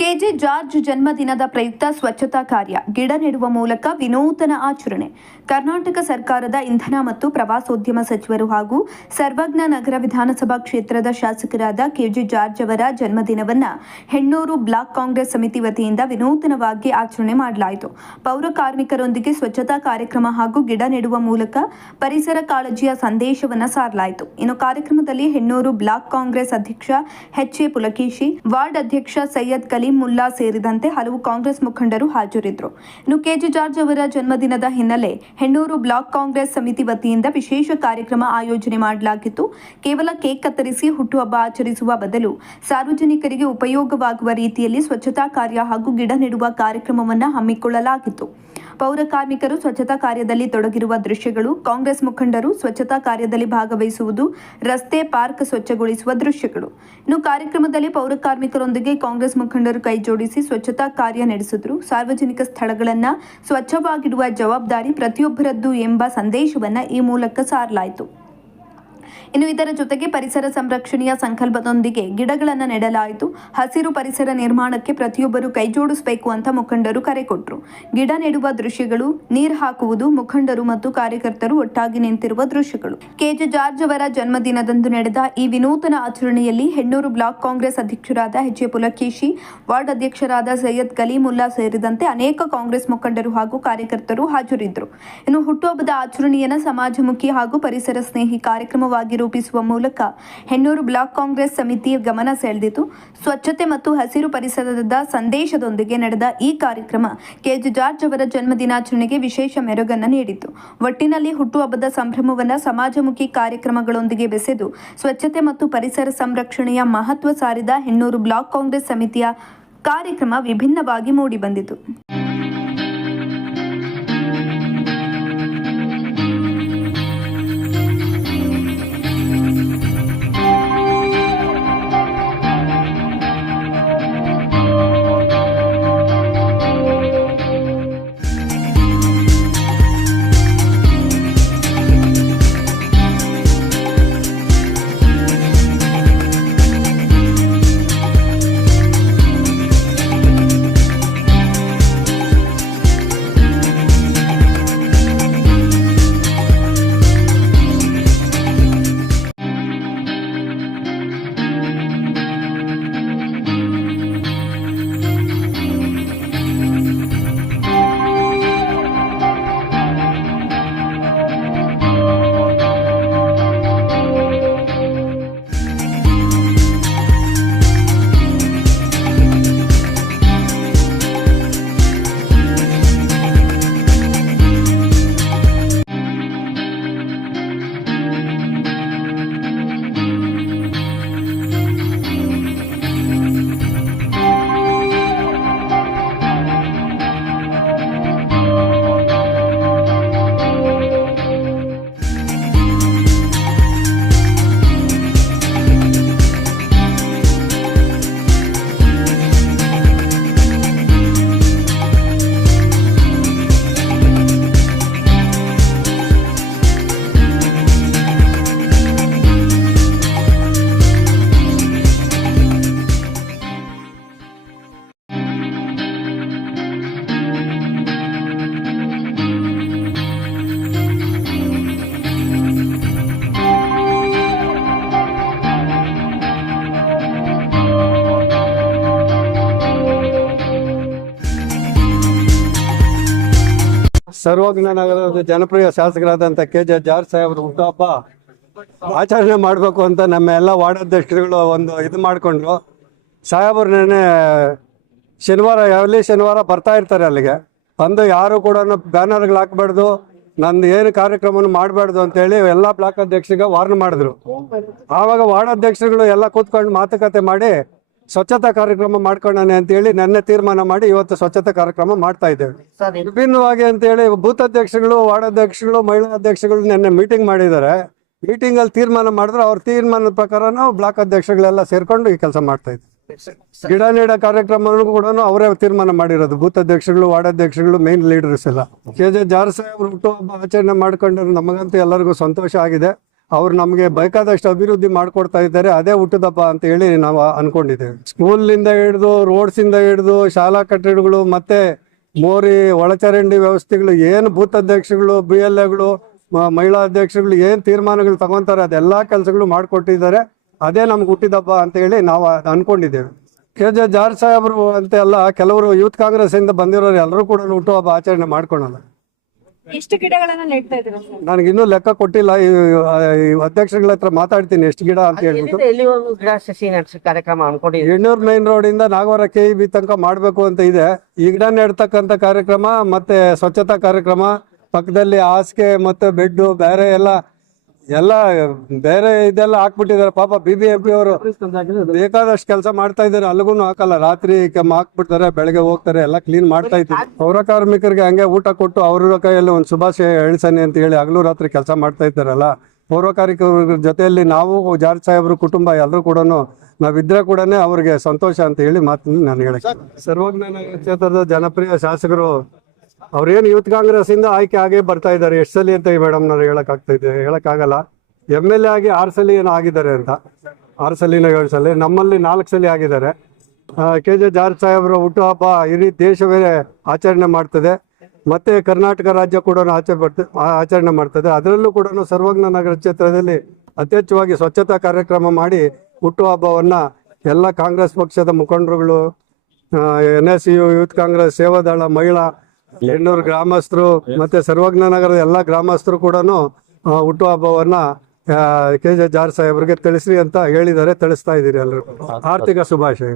K J George ಜನ್ಮದಿನದ ಪ್ರಯುಕ್ತ ಸ್ವಚ್ಛತಾ ಕಾರ್ಯ, ಗಿಡ ನೆಡುವ ಮೂಲಕ ವಿನೂತನ ಆಚರಣೆ. ಕರ್ನಾಟಕ ಸರ್ಕಾರದ ಇಂಧನ ಮತ್ತು ಪ್ರವಾಸೋದ್ಯಮ ಸಚಿವರು ಹಾಗೂ ಸರ್ವಜ್ಞ ನಗರ ವಿಧಾನಸಭಾ ಕ್ಷೇತ್ರದ ಶಾಸಕರಾದ ಕೆಜೆ ಜಾರ್ಜ್ ಅವರ ಜನ್ಮದಿನವನ್ನು ಹೆಣ್ಣೂರು ಬ್ಲಾಕ್ ಕಾಂಗ್ರೆಸ್ ಸಮಿತಿ ವತಿಯಿಂದ ವಿನೂತನವಾಗಿ ಆಚರಣೆ ಮಾಡಲಾಯಿತು. ಪೌರ ಕಾರ್ಮಿಕರೊಂದಿಗೆ ಸ್ವಚ್ಛತಾ ಕಾರ್ಯಕ್ರಮ ಹಾಗೂ ಗಿಡ ನೆಡುವ ಮೂಲಕ ಪರಿಸರ ಕಾಳಜಿಯ ಸಂದೇಶವನ್ನು ಸಾರಲಾಯಿತು. ಇನ್ನು ಕಾರ್ಯಕ್ರಮದಲ್ಲಿ ಹೆಣ್ಣೂರು ಬ್ಲಾಕ್ ಕಾಂಗ್ರೆಸ್ ಅಧ್ಯಕ್ಷ ಎಚ್.ಎ. ಪುಲಕೇಶಿ, ವಾರ್ಡ್ ಅಧ್ಯಕ್ಷ ಸೈಯದ್ ಕಲೀಂ ಮುಲ್ಲಾ ಸೇರಿದಂತೆ ಹಲವು ಕಾಂಗ್ರೆಸ್ ಮುಖಂಡರು ಹಾಜರಿದ್ದರು. ಇನ್ನು ಕೆಜೆ ಜಾರ್ಜ್ ಅವರ ಜನ್ಮದಿನದ ಹಿನ್ನೆಲೆ ಹೆಣ್ಣೂರು ಬ್ಲಾಕ್ ಕಾಂಗ್ರೆಸ್ ಸಮಿತಿ ವತಿಯಿಂದ ವಿಶೇಷ ಕಾರ್ಯಕ್ರಮ ಆಯೋಜನೆ ಮಾಡಲಾಗಿತ್ತು. ಕೇವಲ ಕೇಕ್ ಕತ್ತರಿಸಿ ಹುಟ್ಟುಹಬ್ಬ ಆಚರಿಸುವ ಬದಲು ಸಾರ್ವಜನಿಕರಿಗೆ ಉಪಯೋಗವಾಗುವ ರೀತಿಯಲ್ಲಿ ಸ್ವಚ್ಛತಾ ಕಾರ್ಯ ಹಾಗೂ ಗಿಡ ನೆಡುವ ಕಾರ್ಯಕ್ರಮವನ್ನು ಹಮ್ಮಿಕೊಳ್ಳಲಾಗಿತ್ತು. ಪೌರ ಕಾರ್ಮಿಕರು ಸ್ವಚ್ಛತಾ ಕಾರ್ಯದಲ್ಲಿ ತೊಡಗಿರುವ ದೃಶ್ಯಗಳು, ಕಾಂಗ್ರೆಸ್ ಮುಖಂಡರು ಸ್ವಚ್ಛತಾ ಕಾರ್ಯದಲ್ಲಿ ಭಾಗವಹಿಸುವುದು, ರಸ್ತೆ ಪಾರ್ಕ್ ಸ್ವಚ್ಛಗೊಳಿಸುವ ದೃಶ್ಯಗಳು. ಇನ್ನು ಕಾರ್ಯಕ್ರಮದಲ್ಲಿ ಪೌರ ಕಾರ್ಮಿಕರೊಂದಿಗೆ ಕಾಂಗ್ರೆಸ್ ಮುಖಂಡರು ಕೈ ಜೋಡಿಸಿ ಸ್ವಚ್ಛತಾ ಕಾರ್ಯ ನಡೆಸಿದರು. ಸಾರ್ವಜನಿಕ ಸ್ಥಳಗಳನ್ನು ಸ್ವಚ್ಛವಾಗಿಡುವ ಜವಾಬ್ದಾರಿ ಪ್ರತಿಯೊಬ್ಬರದ್ದು ಎಂಬ ಸಂದೇಶವನ್ನು ಈ ಮೂಲಕ ಸಾರಲಾಯಿತು. ಇನ್ನು ಇದರ ಜೊತೆಗೆ ಪರಿಸರ ಸಂರಕ್ಷಣೆಯ ಸಂಕಲ್ಪದೊಂದಿಗೆ ಗಿಡಗಳನ್ನು ನೆಡಲಾಯಿತು. ಹಸಿರು ಪರಿಸರ ನಿರ್ಮಾಣಕ್ಕೆ ಪ್ರತಿಯೊಬ್ಬರು ಕೈ ಜೋಡಿಸಬೇಕು ಅಂತ ಮುಖಂಡರು ಕರೆ ಕೊಟ್ಟರು. ಗಿಡ ನೆಡುವ ದೃಶ್ಯಗಳು, ನೀರು ಹಾಕುವುದು, ಮುಖಂಡರು ಮತ್ತು ಕಾರ್ಯಕರ್ತರು ಒಟ್ಟಾಗಿ ನಿಂತಿರುವ ದೃಶ್ಯಗಳು. ಕೆಜೆ ಜಾರ್ಜ್ ಅವರ ಜನ್ಮದಿನದಂದು ನಡೆದ ಈ ವಿನೂತನ ಆಚರಣೆಯಲ್ಲಿ ಹೆಣ್ಣೂರು ಬ್ಲಾಕ್ ಕಾಂಗ್ರೆಸ್ ಅಧ್ಯಕ್ಷರಾದ ಎಚ್.ಎ. ಪುಲಕೇಶಿ, ವಾರ್ಡ್ ಅಧ್ಯಕ್ಷರಾದ ಸೈಯದ್ ಕಲೀಂ ಮುಲ್ಲಾ ಸೇರಿದಂತೆ ಅನೇಕ ಕಾಂಗ್ರೆಸ್ ಮುಖಂಡರು ಹಾಗೂ ಕಾರ್ಯಕರ್ತರು ಹಾಜರಿದ್ದರು. ಇನ್ನು ಹುಟ್ಟುಹಬ್ಬದ ಆಚರಣೆಯನ್ನು ಸಮಾಜಮುಖಿ ಹಾಗೂ ಪರಿಸರ ಸ್ನೇಹಿ ಕಾರ್ಯಕ್ರಮವಾಗಿ ರೂಪಿಸುವ ಮೂಲಕ ಹೆಣ್ಣೂರು ಬ್ಲಾಕ್ ಕಾಂಗ್ರೆಸ್ ಸಮಿತಿ ಗಮನ ಸೆಳೆದಿತು. ಸ್ವಚ್ಛತೆ ಮತ್ತು ಹಸಿರು ಪರಿಸರದ ಸಂದೇಶದೊಂದಿಗೆ ನಡೆದ ಈ ಕಾರ್ಯಕ್ರಮ ಕೆಜೆ ಜಾರ್ಜ್ ಅವರ ಜನ್ಮದಿನಾಚರಣೆಗೆ ವಿಶೇಷ ಮೆರುಗನ್ನು ನೀಡಿತು. ಒಟ್ಟಿನಲ್ಲಿ ಹುಟ್ಟುಹಬ್ಬದ ಸಂಭ್ರಮವನ್ನು ಸಮಾಜಮುಖಿ ಕಾರ್ಯಕ್ರಮಗಳೊಂದಿಗೆ ಬೆಸೆದು ಸ್ವಚ್ಛತೆ ಮತ್ತು ಪರಿಸರ ಸಂರಕ್ಷಣೆಯ ಮಹತ್ವ ಸಾರಿದ ಹೆಣ್ಣೂರು ಬ್ಲಾಕ್ ಕಾಂಗ್ರೆಸ್ ಸಮಿತಿಯ ಕಾರ್ಯಕ್ರಮ ವಿಭಿನ್ನವಾಗಿ ಮೂಡಿಬಂದಿತು. ಸರ್ವಜ್ಞ ನಗರದ ಜನಪ್ರಿಯ ಶಾಸಕರಾದಂಥ ಕೆಜೆ ಜಾರ್ಜ್ ಸಾಹೇಬ್ರು ಹುಟ್ಟುಹಬ್ಬ ಆಚರಣೆ ಮಾಡಬೇಕು ಅಂತ ನಮ್ಮ ಎಲ್ಲ ವಾರ್ಡ್ ಅಧ್ಯಕ್ಷರುಗಳು ಒಂದು ಇದು ಮಾಡಿಕೊಂಡ್ರು. ಸಾಹೇಬರು ನೆನ್ನೆ ಶನಿವಾರ ಬರ್ತಾ ಇರ್ತಾರೆ ಅಲ್ಲಿಗೆ ಬಂದು, ಯಾರು ಕೂಡ ಬ್ಯಾನರ್ಗಳು ಹಾಕಬಾರ್ದು, ನಂದು ಏನು ಕಾರ್ಯಕ್ರಮವನ್ನು ಮಾಡಬಾರ್ದು ಅಂತೇಳಿ ಎಲ್ಲ ಬ್ಲಾಕ್ ಅಧ್ಯಕ್ಷರಿಗೆ ವಾರ್ನ್ ಮಾಡಿದ್ರು. ಆವಾಗ ವಾರ್ಡ್ ಅಧ್ಯಕ್ಷರುಗಳು ಎಲ್ಲ ಕೂತ್ಕೊಂಡು ಮಾತುಕತೆ ಮಾಡಿ ಸ್ವಚ್ಛತಾ ಕಾರ್ಯಕ್ರಮ ಮಾಡ್ಕೊಳ್ಳೋಣ ಅಂತೇಳಿ ನೆನ್ನೆ ತೀರ್ಮಾನ ಮಾಡಿ ಇವತ್ತು ಸ್ವಚ್ಛತಾ ಕಾರ್ಯಕ್ರಮ ಮಾಡ್ತಾ ಇದ್ದೇವೆ. ವಿಭಿನ್ನವಾಗಿ ಅಂತೇಳಿ ಬೂತ್ ಅಧ್ಯಕ್ಷಗಳು, ವಾರ್ಡ್ ಅಧ್ಯಕ್ಷಗಳು, ಮಹಿಳಾ ಅಧ್ಯಕ್ಷಗಳು ನೆನ್ನೆ ಮೀಟಿಂಗ್ ಮಾಡಿದ್ದಾರೆ. ಮೀಟಿಂಗಲ್ಲಿ ತೀರ್ಮಾನ ಮಾಡಿದ್ರೆ ಅವ್ರ ತೀರ್ಮಾನದ ಪ್ರಕಾರ ನಾವು ಬ್ಲಾಕ್ ಅಧ್ಯಕ್ಷಗಳೆಲ್ಲ ಸೇರ್ಕೊಂಡು ಈ ಕೆಲಸ ಮಾಡ್ತಾ ಇದ್ವಿ. ಗಿಡ ನೆಡ ಕಾರ್ಯಕ್ರಮನೂ ಕೂಡ ಅವರೇ ತೀರ್ಮಾನ ಮಾಡಿರೋದು. ಬೂತ್ ಅಧ್ಯಕ್ಷಗಳು, ವಾರ್ಡ್ ಅಧ್ಯಕ್ಷಗಳು, ಮೇನ್ ಲೀಡರ್ಸ್ ಎಲ್ಲ. ಕೆಜೆ ಜಾರ್ಜ್ ಸಾಹೇಬ್ರು ಹುಟ್ಟುಹಬ್ಬ ಆಚರಣೆ ಮಾಡ್ಕೊಂಡ್ರೆ ನಮಗಂತೂ ಎಲ್ಲರಿಗೂ ಸಂತೋಷ ಆಗಿದೆ. ಅವ್ರು ನಮಗೆ ಬೇಕಾದಷ್ಟು ಅಭಿವೃದ್ಧಿ ಮಾಡ್ಕೊಡ್ತಾ ಇದ್ದಾರೆ. ಅದೇ ಹುಟ್ಟದಪ್ಪ ಅಂತ ಹೇಳಿ ನಾವು ಅನ್ಕೊಂಡಿದ್ದೇವೆ. ಸ್ಕೂಲಿಂದ ಹಿಡಿದು ರೋಡ್ಸಿಂದ ಹಿಡಿದು ಶಾಲಾ ಕಟ್ಟಡಗಳು ಮತ್ತೆ ಮೋರಿ ಒಳಚರಂಡಿ ವ್ಯವಸ್ಥೆಗಳು, ಏನು ಬೂತ್ ಅಧ್ಯಕ್ಷಗಳು, BLAಗಳು, ಮಹಿಳಾ ಅಧ್ಯಕ್ಷಗಳು ಏನು ತೀರ್ಮಾನಗಳು ತಗೊಂತಾರೆ ಅದೆಲ್ಲ ಕೆಲಸಗಳು ಮಾಡಿಕೊಟ್ಟಿದ್ದಾರೆ. ಅದೇ ನಮ್ಗೆ ಹುಟ್ಟಿದಪ್ಪ ಅಂತ ಹೇಳಿ ನಾವು ಅನ್ಕೊಂಡಿದ್ದೇವೆ. KJ ಜಾರ್ಜ್ ಸಾಹೇಬರು ಅಂತ ಎಲ್ಲ ಕೆಲವರು ಯೂತ್ ಕಾಂಗ್ರೆಸ್ ಇಂದ ಬಂದಿರೋರು ಎಲ್ಲರೂ ಕೂಡ ಹುಟ್ಟುಹಬ್ಬ ಆಚರಣೆ ಮಾಡ್ಕೊಳಲ್ಲ. ಎಷ್ಟು ಗಿಡಗಳನ್ನ ನೆಡ್ತಾ ಇದ್ದೀರಾ ಸರ್? ನನಗಿನ್ನೂ ಲೆಕ್ಕ ಕೊಟ್ಟಿಲ್ಲ. ಈ ಅಧ್ಯಕ್ಷಗಳ ಹತ್ರ ಮಾತಾಡ್ತೀನಿ ಎಷ್ಟು ಗಿಡ ಅಂತ ಹೇಳ್ಬಿಟ್ಟು. ಎಲ್ಲಿ ಒಂದು ಗಿಡ ಸಸಿ ನಡೆಸೋ ಕಾರ್ಯಕ್ರಮ ಅನ್ಕೊಂಡಿದ್ದೀವಿ. ಎಣ್ಣೂರು ಮೈನ್ ರೋಡ್ ಇಂದ ನಾಗವಾರ KEB ತನಕ ಮಾಡ್ಬೇಕು ಅಂತ ಇದೆ. ಈ ಗಿಡ ನೆಡ್ತಕ್ಕಂಥ ಕಾರ್ಯಕ್ರಮ ಮತ್ತೆ ಸ್ವಚ್ಛತಾ ಕಾರ್ಯಕ್ರಮ, ಪಕ್ಕದಲ್ಲಿ ಹಾಸಿಗೆ ಮತ್ತೆ ಬೆಡ್ ಬೇರೆ ಎಲ್ಲ ಬೇರೆ ಇದೆಲ್ಲ ಹಾಕ್ಬಿಟ್ಟಿದ್ದಾರೆ. ಪಾಪ BBMP ಅವರು ಬೇಕಾದಷ್ಟು ಕೆಲಸ ಮಾಡ್ತಾ ಇದ್ದಾರೆ. ಅಲ್ಲಿಗೂ ಹಾಕಲ್ಲ, ರಾತ್ರಿ ಹಾಕ್ಬಿಡ್ತಾರೆ, ಬೆಳಗ್ಗೆ ಹೋಗ್ತಾರೆ, ಎಲ್ಲ ಕ್ಲೀನ್ ಮಾಡ್ತಾ ಇದ್ದಾರೆ. ಪೌರ ಕಾರ್ಮಿಕರಿಗೆ ಹಂಗೆ ಊಟ ಕೊಟ್ಟು ಅವ್ರ ಕೈಯಲ್ಲಿ ಒಂದು ಶುಭಾಶಯ ಎಳ್ಸನೆ ಅಂತ ಹೇಳಿ ಹಗಲು ರಾತ್ರಿ ಕೆಲಸ ಮಾಡ್ತಾ ಇದ್ದಾರಲ್ಲ. ಪೌರ ಕಾರ್ಮಿಕರ ಜೊತೆಯಲ್ಲಿ ನಾವು ಜಾರ್ಜ್ ಸಾಹೇಬ್ರ ಕುಟುಂಬ ಎಲ್ಲರೂ ಕೂಡ ನಾವಿದ್ರೆ ಕೂಡ ಅವ್ರಿಗೆ ಸಂತೋಷ ಅಂತ ಹೇಳಿ ಮಾತನ್ನು ನಾನು ಹೇಳಕ್ಕೆ. ಸರ್ವಜ್ಞ ಕ್ಷೇತ್ರದ ಜನಪ್ರಿಯ ಶಾಸಕರು ಅವ್ರೇನು ಯೂತ್ ಕಾಂಗ್ರೆಸ್ ಇಂದ ಆಯ್ಕೆ ಆಗೇ ಬರ್ತಾ ಇದ್ದಾರೆ. ಎಷ್ಟು ಸಲ ಅಂತ ಮೇಡಮ್ ನಾನು ಹೇಳಕ್ಕಾಗಲ್ಲ. MLA ಆಗಿ 6 ಸಲ ಏನೋ ಆಗಿದ್ದಾರೆ ಅಂತ, 6 ಸಲಿನ 7 ಸಲ, ನಮ್ಮಲ್ಲಿ 4 ಸಲ ಆಗಿದ್ದಾರೆ. KJ ಜಾರ್ಜ್ ಸಾಹೇಬ್ರ ಹುಟ್ಟುಹಬ್ಬ ಇಡೀ ದೇಶವೇ ಆಚರಣೆ ಮಾಡ್ತದೆ. ಮತ್ತೆ ಕರ್ನಾಟಕ ರಾಜ್ಯ ಕೂಡ ಆಚರಣೆ ಮಾಡ್ತದೆ. ಅದರಲ್ಲೂ ಕೂಡ ಸರ್ವಜ್ಞ ನಗರ ಕ್ಷೇತ್ರದಲ್ಲಿ ಅತ್ಯಚ್ಛವಾಗಿ ಸ್ವಚ್ಛತಾ ಕಾರ್ಯಕ್ರಮ ಮಾಡಿ ಹುಟ್ಟುಹಬ್ಬವನ್ನ ಎಲ್ಲ ಕಾಂಗ್ರೆಸ್ ಪಕ್ಷದ ಮುಖಂಡರುಗಳು, NSU, ಯೂತ್ ಕಾಂಗ್ರೆಸ್, ಸೇವಾದಳ, ಮಹಿಳಾ, ಹೆಣ್ಣೂರು ಗ್ರಾಮಸ್ಥರು ಮತ್ತೆ ಸರ್ವಜ್ಞ ನಗರದ ಎಲ್ಲ ಗ್ರಾಮಸ್ಥರು ಕೂಡ ಹುಟ್ಟುಹಬ್ಬವನ್ನ KJ ಜಾರ್ಜ್ ಸಾಹೇಬ್ರಿಗೆ ತಿಳಿಸ್ರಿ ಅಂತ ಹೇಳಿದ್ದಾರೆ. ತಿಳಿಸ್ತಾ ಇದ್ದೀರಿ ಎಲ್ಲರೂ. ಆರ್ಥಿಕ ಶುಭಾಶಯ.